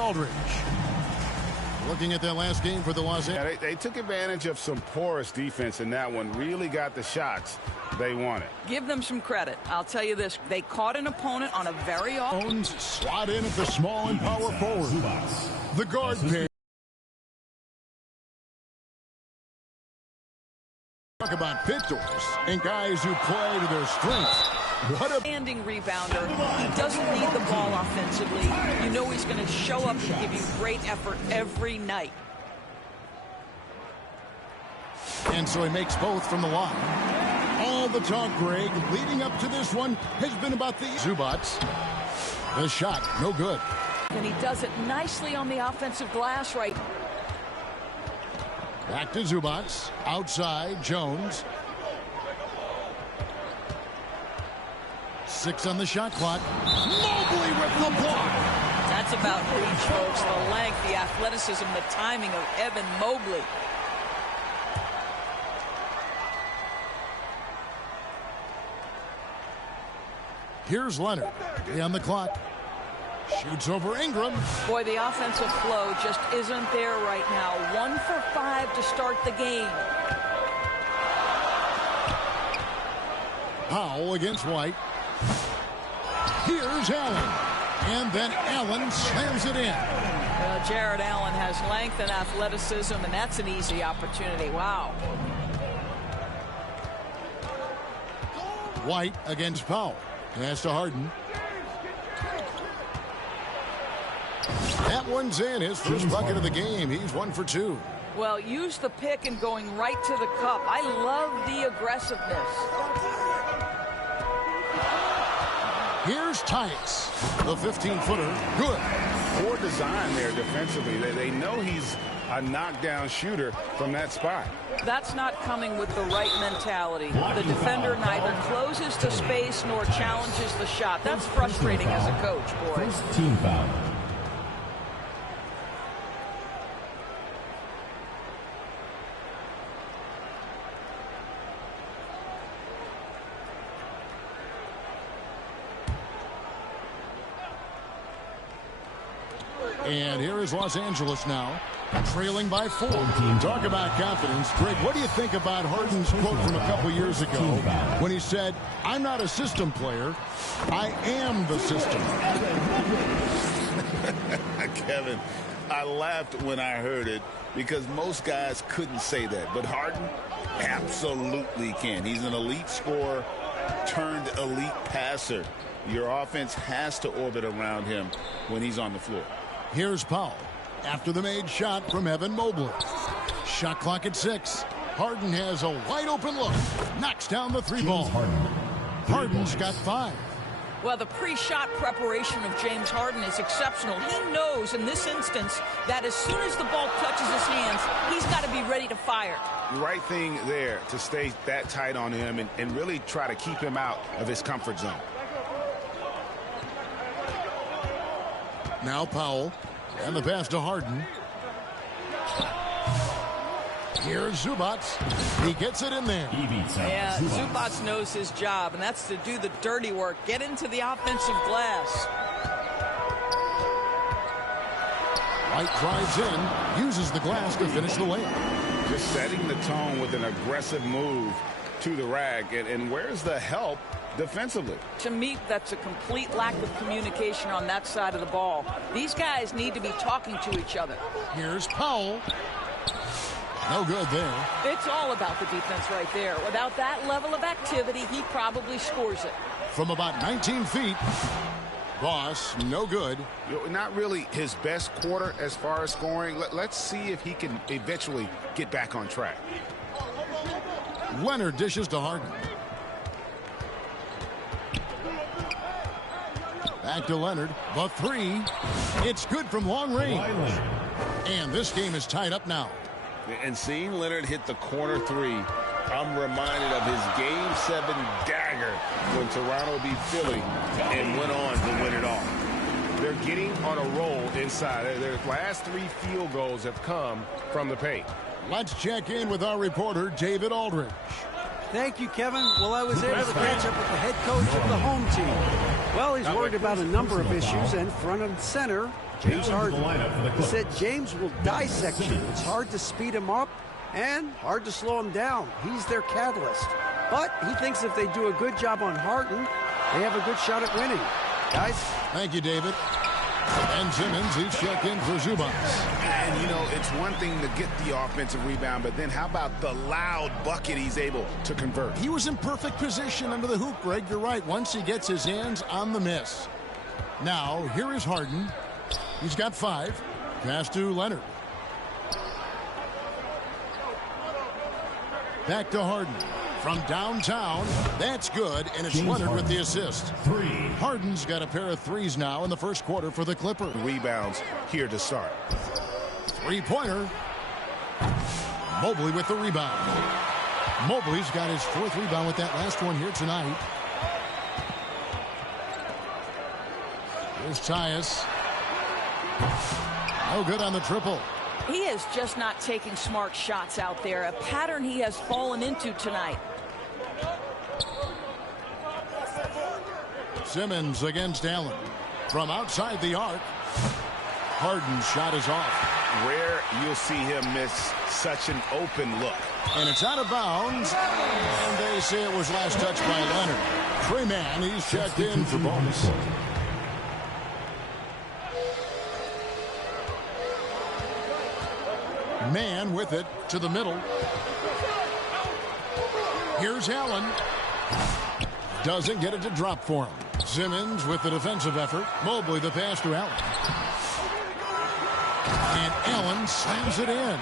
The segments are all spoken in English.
Aldridge. Looking at their last game for the Los Angeles. Yeah, they took advantage of some porous defense in that one. Really got the shots they wanted. Give them some credit. I'll tell you this. They caught an opponent on a very Jones slot in at the small and power forward. The guard pair. Talk about victors and guys who play to their strengths. What a standing rebounder. He doesn't need the ball offensively. You know he's going to show up and give you great effort every night. And so he makes both from the line. All the talk, Greg, leading up to this one has been about the Zubats. The shot, no good. And he does it nicely on the offensive glass right. Back to Zubats. Outside, Jones. 6 on the shot clock. Mobley with the block. That's about reach, folks. The length, the athleticism, the timing of Evan Mobley. Here's Leonard. 3 on the clock. Shoots over Ingram. Boy, the offensive flow just isn't there right now. 1 for 5 to start the game. Powell against White. Here's Allen. And then Allen slams it in. Jared Allen has length and athleticism, and that's an easy opportunity. Wow. White against Powell. Pass to Harden. That one's in. His first bucket of the game. He's 1 for 2. Well, use the pick and going right to the cup. I love the aggressiveness. Here's Tatus. The 15-footer. Good. Poor design there defensively. They know he's a knockdown shooter from that spot. That's not coming with the right mentality. The defender neither closes the space nor challenges the shot. That's frustrating as a coach, boys. First team foul. And here is Los Angeles now, trailing by 4. Talk about confidence. Greg, what do you think about Harden's quote from a couple years ago when he said, "I'm not a system player, I am the system"? Kevin, I laughed when I heard it because most guys couldn't say that. But Harden absolutely can. He's an elite scorer turned elite passer. Your offense has to orbit around him when he's on the floor. Here's Powell after the made shot from Evan Mobley. Shot clock at 6. Harden has a wide open look. Knocks down the 3 ball. Harden's got 5. Well, the pre-shot preparation of James Harden is exceptional. He knows in this instance that as soon as the ball touches his hands, he's got to be ready to fire. The right thing there to stay that tight on him and really try to keep him out of his comfort zone. Now Powell, and the pass to Harden. Here's Zubats. He gets it in there. Yeah, Zubats knows his job, and that's to do the dirty work. Get into the offensive glass. White drives in, uses the glass to finish the layup. Just setting the tone with an aggressive move to the rack. And where's the help defensively? To me, that's a complete lack of communication on that side of the ball. These guys need to be talking to each other. Here's Powell. No good there. It's all about the defense right there. Without that level of activity, he probably scores it. From about 19 feet, Boss, no good. Not really his best quarter as far as scoring. Let's see if he can eventually get back on track. Leonard dishes to Harden. Back to Leonard. The 3. It's good from long range. And this game is tied up now. And seeing Leonard hit the corner 3, I'm reminded of his Game 7 dagger when Toronto beat Philly and went on to win it all. They're getting on a roll inside. Their last 3 field goals have come from the paint. Let's check in with our reporter, David Aldridge. Thank you, Kevin. Well, I was able to catch up with the head coach of the home team. Well, he's worried about a number of issues, and front and center, James Harden. He said James will dissect you. It's hard to speed him up and hard to slow him down. He's their catalyst. But he thinks if they do a good job on Harden, they have a good shot at winning. Guys? Thank you, David. And Simmons, he's checked in for Zubac. And, you know, it's one thing to get the offensive rebound, but then how about the loud bucket he's able to convert? He was in perfect position under the hoop, Greg. You're right. Once he gets his hands on the miss. Now, here is Harden. He's got 5. Pass to Leonard. Back to Harden. From downtown, that's good, and it's Leonard with the assist. 3. Harden's got a pair of threes now in the first quarter for the Clippers. Rebounds here to start. Three-pointer. Mobley with the rebound. Mobley's got his 4th rebound with that last one here tonight. Here's Tyus. No good on the triple. He is just not taking smart shots out there, a pattern he has fallen into tonight. Simmons against Allen. From outside the arc, Harden's shot is off. Rare you'll see him miss such an open look. And it's out of bounds, and they say it was last touched by Leonard. Trey Mann, he's checked in for bonus. Man with it to the middle. Here's Allen. Doesn't get it to drop for him. Simmons with the defensive effort. Mobley the pass to Allen. And Allen slams it in.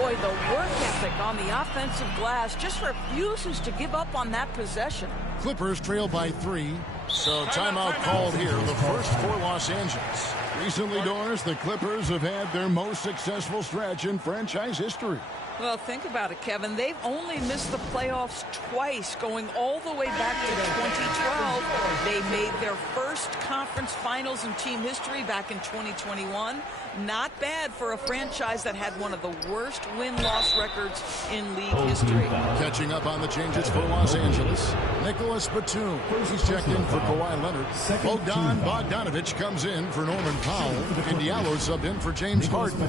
Boy, the work ethic on the offensive glass just refuses to give up on that possession. Clippers trail by 3. So timeout called here, the first for Los Angeles. Recently, Doris, the Clippers have had their most successful stretch in franchise history. Well, think about it, Kevin. They've only missed the playoffs twice, going all the way back to 2012. They made their first conference finals in team history back in 2021. Not bad for a franchise that had one of the worst win-loss records in league history. Catching up on the changes for Los Angeles. Nicholas Batum. He's checked in for Kawhi Leonard. Bogdan Bogdanovic comes in for Norman Powell. And Diallo subbed in for James Harden.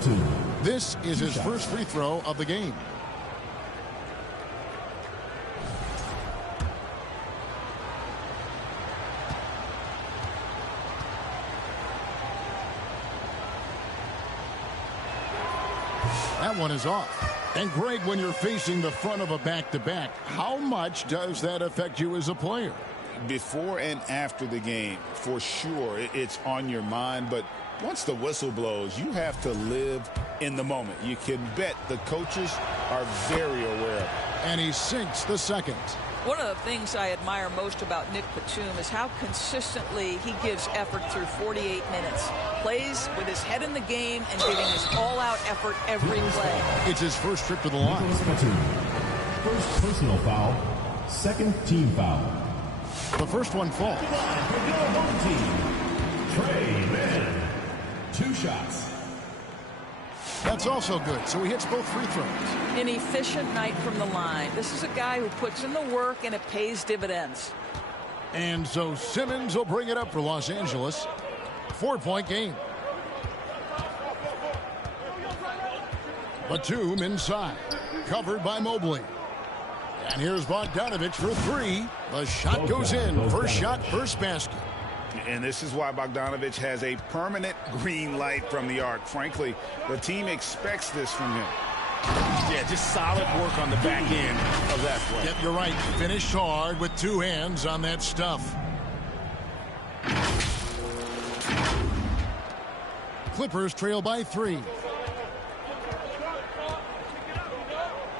This is his first free throw of the game. That one is off. And Greg, when you're facing the front of a back-to-back, how much does that affect you as a player? Before and after the game, for sure, it's on your mind. But once the whistle blows, you have to live in the moment. You can bet the coaches are very aware of it. And he sinks the second. One of the things I admire most about Nick Batum is how consistently he gives effort through 48 minutes. Plays with his head in the game and giving his all-out effort every play. It's his first trip to the line. First personal foul, second team foul. The first one falls. Trey Mann, 2 shots. That's also good. So he hits both free throws. An efficient night from the line. This is a guy who puts in the work and it pays dividends. And so Simmons will bring it up for Los Angeles. 4-point game. Batum inside. Covered by Mobley. And here's Bogdanovic for 3. The shot goes in. First shot, first basket. And this is why Bogdanovic has a permanent green light from the arc. Frankly, the team expects this from him. Yeah, just solid work on the back end of that play. Yep, you're right. Finished hard with 2 hands on that stuff. Clippers trail by 3.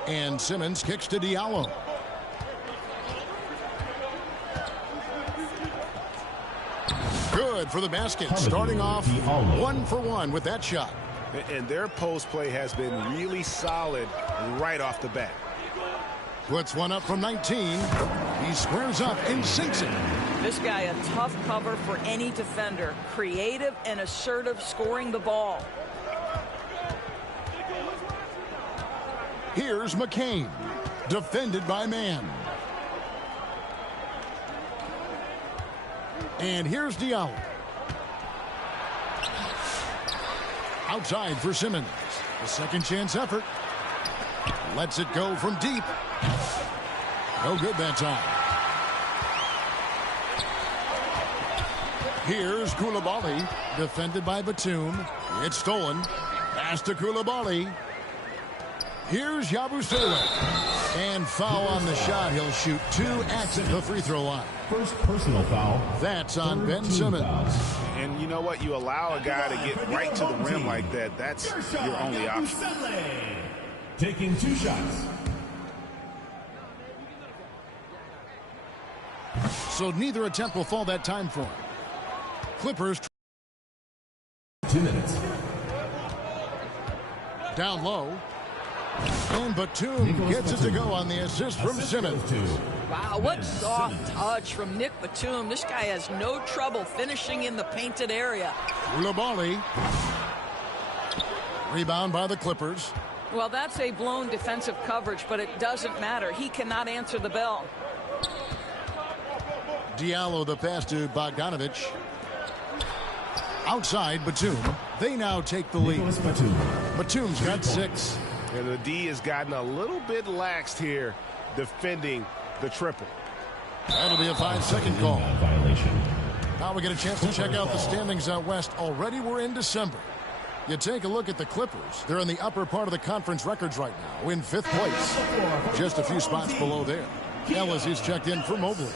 And Simmons kicks to Diallo. Good for the basket. Starting off 1 for 1 with that shot. And their post play has been really solid right off the bat. Puts one up from 19. He squares up and sinks it. This guy a tough cover for any defender. Creative and assertive scoring the ball. Here's McCain. Defended by Mann. And here's Diallo. Outside for Simmons. A second chance effort. Lets it go from deep. No good that time. Here's Koulibaly. Defended by Batum. It's stolen. Pass to Koulibaly. Here's Yabusele. And foul on the shot. He'll shoot 2 at the free throw line. First personal foul. That's on Ben Simmons. And you know what? You allow a guy to get right to the rim like that. That's your only option. Taking 2 shots. So neither attempt will fall that time for him. Clippers 2 minutes. down low. And Batum gets it to go on the assist from Simmons. Wow, what soft touch from Nick Batum. This guy has no trouble finishing in the painted area. Koulibaly. Rebound by the Clippers. Well, that's a blown defensive coverage, but it doesn't matter. He cannot answer the bell. Diallo the pass to Bogdanovich. Outside Batum. They now take the lead. Batum's got 6. And the D has gotten a little bit laxed here defending the triple. That'll be a 5-second call. Violation. Now we get a chance to check out the standings out west. Already we're in December. You take a look at the Clippers. They're in the upper part of the conference records right now, in 5th place. Just a few spots below there. Ellis is checked in for Mobley.